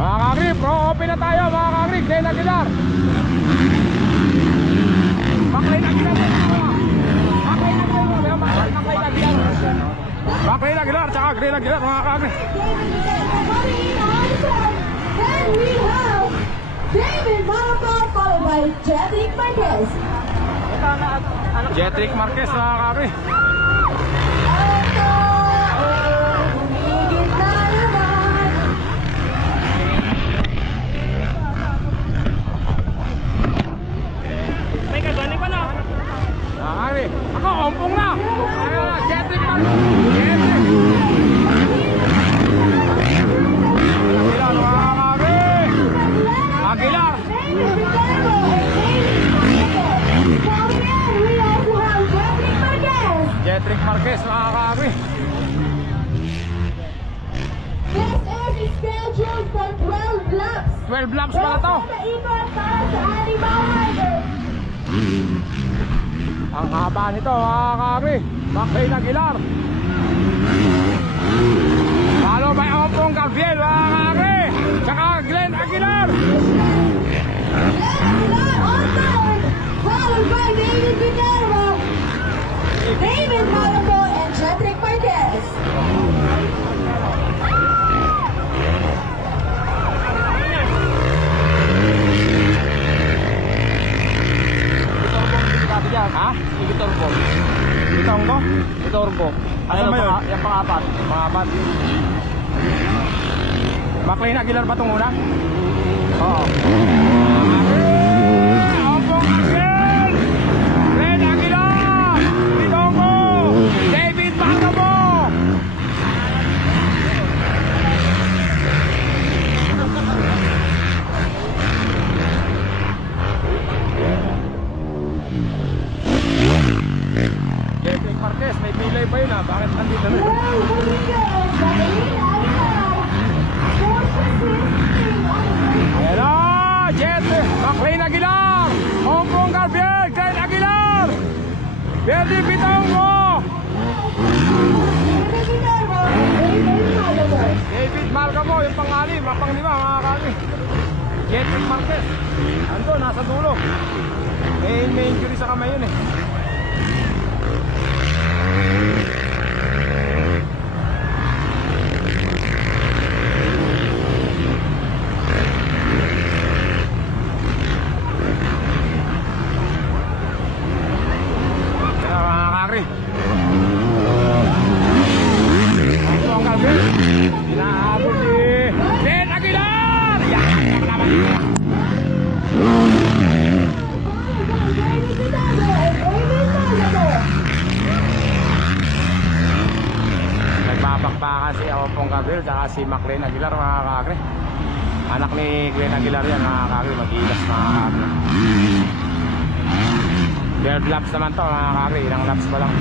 Mga kagrip, pro-open na tayo mga kagrip. Glenn Aguilar. Backline Aguilar. Backline Aguilar tsaka Glenn Aguilar mga kagrip. Then we have David Marapal followed by Jetrick Marquez. Jetrick Marquez mga kagrip. Ako, ompong na! Jetrick Marquez! Aguilar, mga kagrip! Aguilar! Jetrick Marquez, mga kagrip! This is scheduled for 12 laps. 12 laps pala to! Ikot para sa Animal Riders. Ang haba nito mga kagrip. Backline Aguilar. Follow by Ompong Gabriel mga kagrip. Tsaka Glenn Aguilar. Aguilar on third, followed by David Viterbo, David Marapal, and Jetrick Marquez. Ha? Igitorbo. Itong ko? Igitorbo. Ano ba yun? Yung pang-apat. Pang-apat. Backline Aguilar ba itong una? Oo. Ompong Gabriel! Glenn Aguilar! Itong ko! David Marapal! Jetrick Marquez, may pilay pa yun ha. Bakit nandito na? Hello! Jetrick! Backline Aguilar! Ompong Gabriel! Glenn Aguilar! Berdy Bitongo! David Margamo, yung pang-alim, pang-lima mga kami. Jetrick Marquez. Ando, nasa dulo. May injury sa kamay yun eh. Nagbabakbakan si Ompong Gabriel tsaka si Maclean Aguilar mga kakre. Anak ni Glenn Aguilar yan mga kakre. Mag-ilas mga kakre. 12 laps naman to mga kakre. Ilang laps pa lang.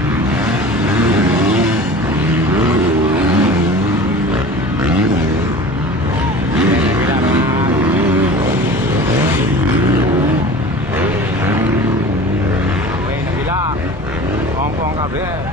Maclean Aguilar, Ompong Gabriel.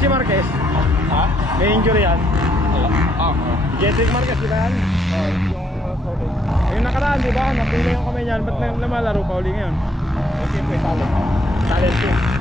Si Marquez? Ha? May injury yan? Jetrick Marquez, di ba yan? Yung nakaraan, di ba? Napila yung kamay niyan. Ba't namalaro pa uli ngayon? Siyempre, talent. Talent yun.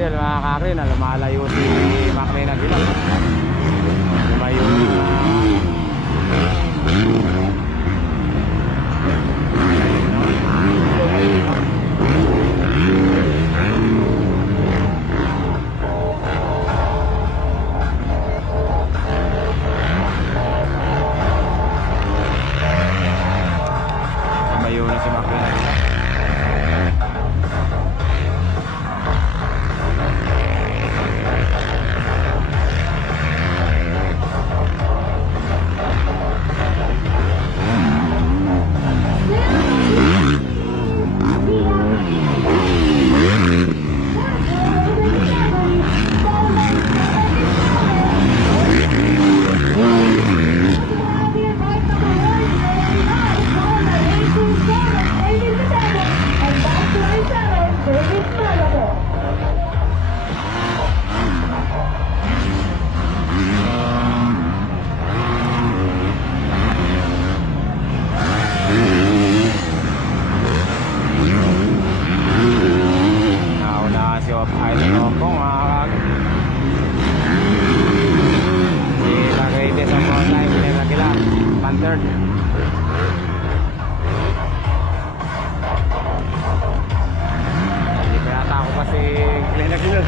Gabriel mga kakri na lumalayo si Maclean Aguila. Lumayo na. Lumayo na si Maclean Aguila. Third. Hindi pa yata ako kasi Glenn Aguila.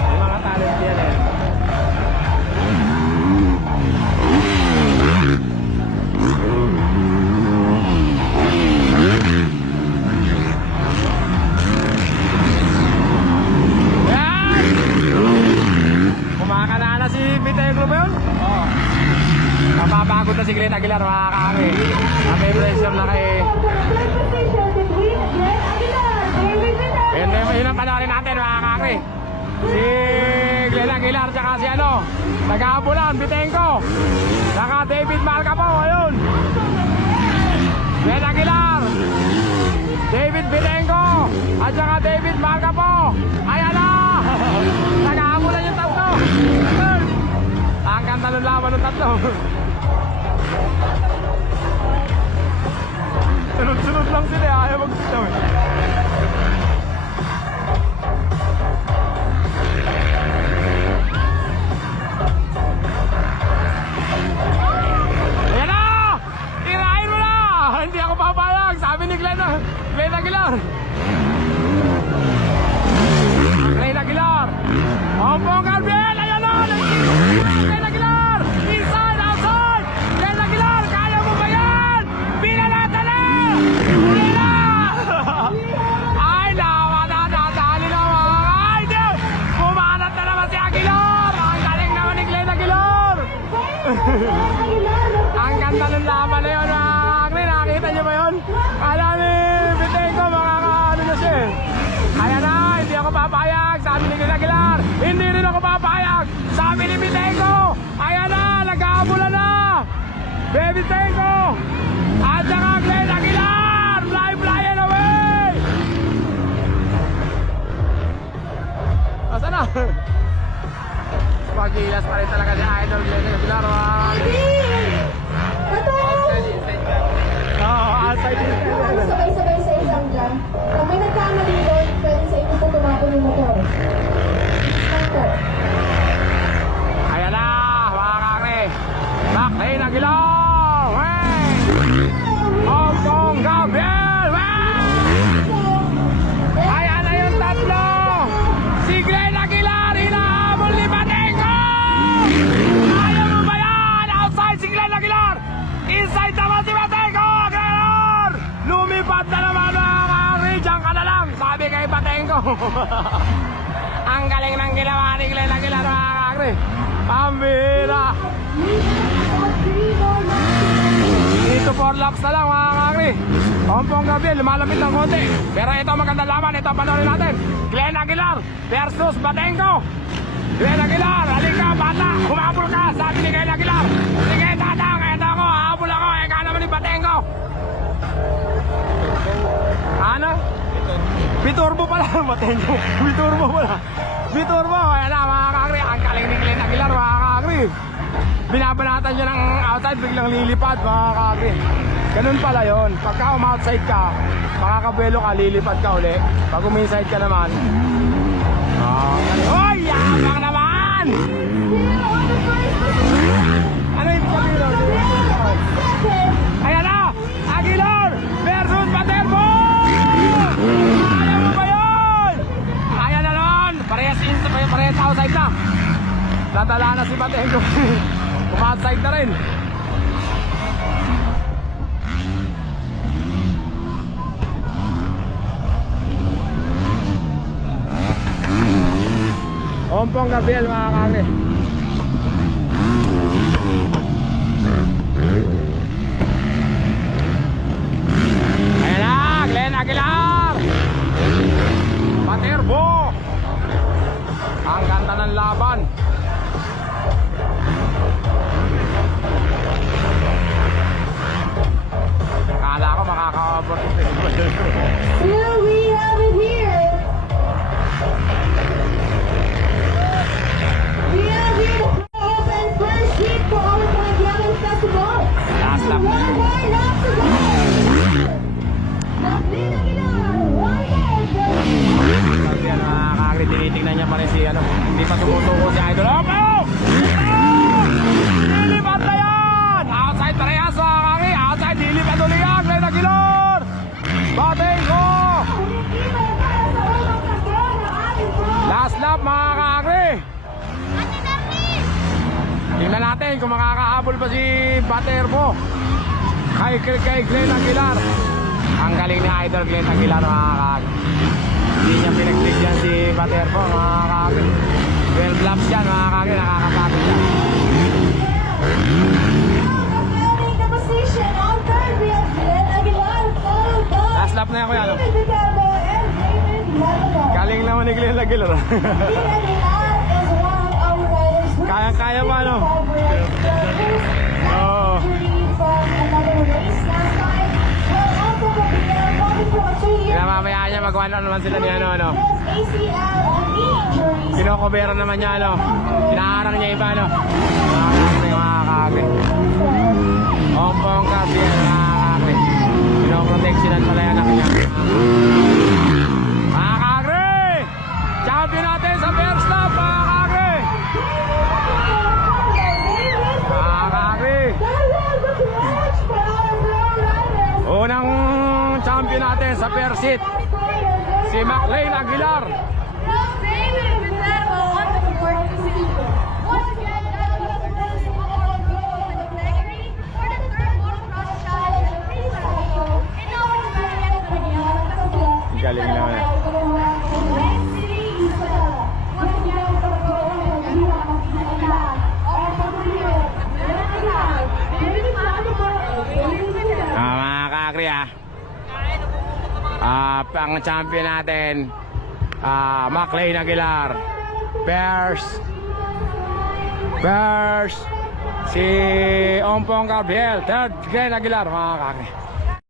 May mga talent yan eh. Mapapagod na si Glenn Aguilar mga kakari. May pressure na kay... Yun ang panoorin natin mga kakari. Si Glenn Aguilar tsaka si ano, nag-aabulan, Bitenko. Tsaka David Malcapo, ayun. Glenn Aguilar, David Bitenko, at tsaka David Malcapo. Ayan na! Nag-aabulan yung tatlo. Ang ganda ng laban ng tatlo. Sunod-sunod lang sila, ayaw mag-sitaw eh. Ayan na! Tirahin mo na! Hindi ako papayag, sabi ni Glenn Aguilar. Glenn Aguilar. Opo, Gabriel! Ayan na! Glenn Aguilar! Inside, outside! Glenn Aguilar, kaya mo ba yan? Binalata na! Huli na! Ay, nadali na mga ka-idol! Bumanat na naman si Aguilar! Ang galing naman ni Glenn Aguilar! Ang ganda ng laban na yun, mga kakri. Nakita niyo ba yun? Kala ni Bitenko, makakaano na siya. Kaya na, hindi ako papayag, sabi ni Glenn Aguilar. Hindi rin ako papayag, sabi ni Bitenko. Ayan na, nag-aabulan na. Baby Bitenko. At saka Glenn Aguilar. Fly and away. Asa na? Pag-ilas pa rin talaga si Idol Glenn Aguilar. Outside din. Sabay-sabay sa isang dyan. Kung may nagkamali doon, pwede sa inyo po tumapon yung motor. Ayan na, mga kakri. Maclean Aguilar. Wey! Ompong Gabriel. Wey! Ayan na yung tatlo. Si Glenn Aguilar, hinahabol ni Bitenko. Ayaw mo ba yan? Outside si Glenn Aguilar. Inside naman si Bitenko. Aguilar! Lumipad na naman mga kakri. Diyan ka na lang, sabi kay Bitenko. Ang galing ng ginawa ni Glenn Aguilar mga kakri. Pambira. Dito 4 laps na lang mga kakri. Ompong Gabriel, lumalapit ng konti. Pero ito magandang laban, ito panoorin natin. Glenn Aguilar versus Bitenko. Glenn Aguilar, halika bata, humabol ka, sabi ni Glenn Aguilar. Sige tatang, eto ako, habol ako, eka naman ni Bitenko. Ano? Biturbo pala, Bitenko. Biturbo pala. Biturbo, ayan na mga kakri. Ang galing ni Glenn Aguilar mga kakri. Binabanatan siya ng outside, biglang lilipad mga kakri. Ganun pala yun. Pagka outside ka, makakabelo ka, lilipad ka uli. Pag inside ka naman, oy! Yabang naman! Ano yung sabihin? Ayan na! Aguilar versus Paterbo! Kaya mo ba yun? Ayan na nun! Parehas outside na. Natala na si Paterbo. Kuma-outside na rin. Ompong Gabriel mga kakri. Ayan na, Glenn Aguilar Paterbo. Ang ganda ng laban. Kala ko makaka-abot. Here we have it here. We have here the playoff and first heat for our Pagyaman Festival. Last lap. One more lap to go. Glenn Aguilar, one more. Yan mga kakri, tinitingnan niya pa rin si ano. Hindi pa tumutuko si Idol. Opo! Lilipat na yan! Outside parehas mga kakri. Outside, lilipat ulit yan. Glenn Aguilar! Bateng ko! Last lap mga kakri. Tingnan natin kung makakahabol pa si Paterbo kay Glenn Aguilar. Ang galing ni Idol Glenn Aguilar mga kakri. Hindi niya pinagbigyan si Paterbo mga kakri. 12 laps yan mga kakri, nakakapagod siya. Holding the position on third, we have Glenn Aguilar, followed by Last lap na yan kuya. No? David Viterbo and David Lavado. Galing naman ni Glenn Aguilar. Glenn Aguilar is one of our riders who Kaya pa, no? Oo. from another race last time. Well, also Gabriel coming from a 2-year Pinamamaya niya mag-1 on 1 sila ni ano. has ACL and knee injuries. Kinokobera naman niya ano. Kinaharang niya iba ano. Mga kakri, mga kakri. Ompong Gabriel mga kakri. Pinoproteksyonan pala yung anak niya. Mga kakri! Champion natin sa first lap mga kakri! Mga kakri! Unang champion natin sa first seat, si McLean Aguilar. David Viterbo on the fourth position. Once again, that was the first overall goal in the category for the third motocross challenge in Mexico. And now we're back at the Pagyaman. Galing naman. Next city is once again the goal of Pagyaman. Our Pagyaman, David Viterbo. Mga kakri ang champion natin, McLean Aguilar. First, si Ompong Gabriel. Third, Glenn Aguilar mga kakri.